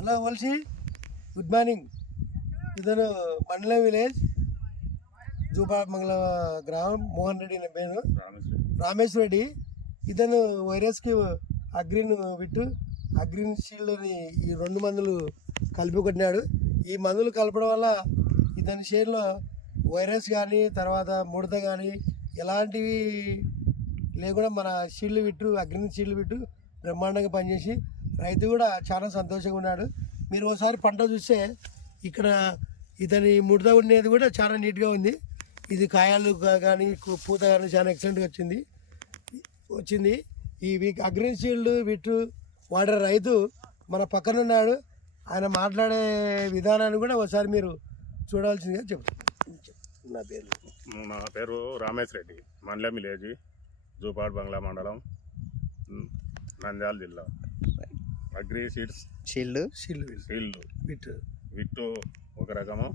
Hello వల్సి, good morning. ఇతను మండలం village జూపామంగళ గ్రామం, మోహన్ రెడ్డి నా పేరు, రామేశ్వర రెడ్డి. ఇతను వైరస్కి అగ్రిన్ విట్, అగ్రిన్ షీల్డ్ని ఈ 2 మందులు కలిపి కొట్టినాడు. ఈ మందులు కలపడం వల్ల ఇతని షేర్లో వైరస్ కానీ తర్వాత ముడత కానీ ఎలాంటివి లేకుండా మన షీల్డ్ విట్టు, అగ్రిన్ షీల్డ్ విట్టు బ్రహ్మాండంగా పనిచేసి రైతు కూడా చాలా సంతోషంగా ఉన్నాడు. మీరు ఒకసారి పంట చూస్తే ఇక్కడ ఇతని ముడత ఉండేది కూడా చాలా నీట్గా ఉంది. ఇది కాయలు కానీ పూత కానీ చాలా ఎక్సలెంట్గా వచ్చింది. ఈ అగ్రిన్ షీల్డ్ విట్టు వాడే రైతు మన పక్కన ఉన్నాడు. ఆయన మాట్లాడే విధానాన్ని కూడా ఒకసారి మీరు చూడాల్సిందిగా చెప్తాను. నా పేరు రామేశ్వర రెడ్డి, మండలం విలేజ్ జూపాడ్ బంగ్లా మండలం, నంద్యాల జిల్లా. అగ్రి సీడ్స్ షీల్డ్ విట్టు ఒక రకము,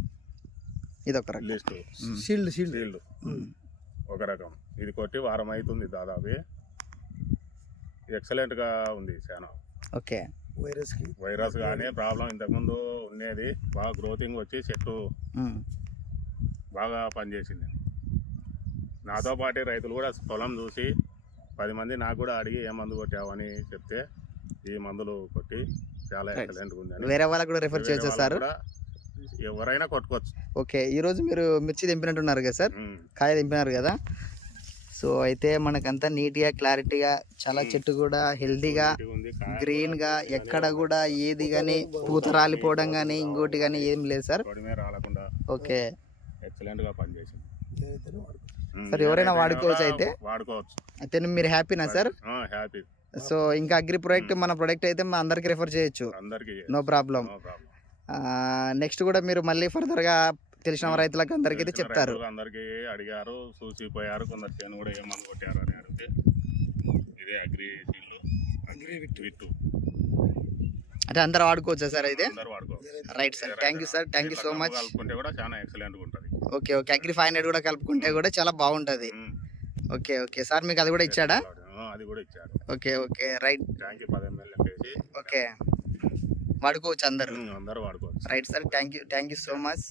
ఇది ఒక రకం లిస్ట్ షీల్డ్ ఒక రకం. ఇది కొట్టి వారం అవుతుంది దాదాపు. ఎక్సలెంట్గా ఉంది చాలా. ఓకే, వైరస్ కానీ ప్రాబ్లం ఇంతకుముందు ఉండేది, బాగా గ్రోతింగ్ వచ్చి చెట్టు బాగా పనిచేసింది. నాతో పాటు రైతులు కూడా పొలం చూసి 10 మంది నాకు కూడా అడిగి ఏ మందు కొట్టావని చెప్తే ఈ మందులు కొట్టి చాలా ఎక్సలెంట్గా ఉంది. వేరే వాళ్ళకి కూడా రిఫర్ చేయొచ్చు సార్? ఎవరైనా కొట్టుకోవచ్చు. ఓకే, ఈరోజు మీరు మిర్చి తెంపినట్టున్నారు కదా సార్, కాయ తెంపినారు కదా. సో అయితే మనకంతా నీట్గా క్లారిటీగా చాలా చెట్టు కూడా హెల్తీగా గ్రీన్గా, ఎక్కడ కూడా ఏది కానీ పూత రాలిపోవడం కానీ ఇంకోటి కానీ ఏం లేదు సార్. ఓకే, ఎక్సలెంట్గా పనిచేసింది సార్. ఎవరైనా వాడుకోవచ్చు అయితే అయితే మీరు హ్యాపీనా సార్? హ్యాపీ. సో ఇంకా అగ్రి ప్రొడక్ట్ మన ప్రొడక్ట్ అయితే మా అందరికి రిఫర్ చేయొచ్చు, నో ప్రాబ్లం. నెక్స్ట్ కూడా మీరు మళ్ళీ ఫర్దర్గా తెలిసిన రైతులకు అందరికీ అయితే చెప్తారు. అందరికి అడిగారు, చూసిపోయారు. కొందరు చేను కూడా ఏ మందు కొట్టారు అని అడిగితే ఇదే అగ్రి విట్టు అంటే అందరూ వాడుకోవచ్చా సార్? అయితే అందరూ వాడుకోవచ్చు. Right sir, thank you sir, thank you so much. కలుపుకుంటే కూడా చాలా ఎక్సలెంట్గా ఉంటుంది. ఓకే ఓకే, అగ్రి 500 కూడా కలుపుకుంటే కూడా చాలా బాగుంటుంది. ఓకే ఓకే సార్, మీకు అది కూడా ఇచ్చాడా? అది కూడా ఇచ్చాడు. Okay okay, right. Tank 10 ml వేసి ఓకే, వాడుకోవచ్చు అందరూ వాడుకోవచ్చు. Right sir, thank you so much.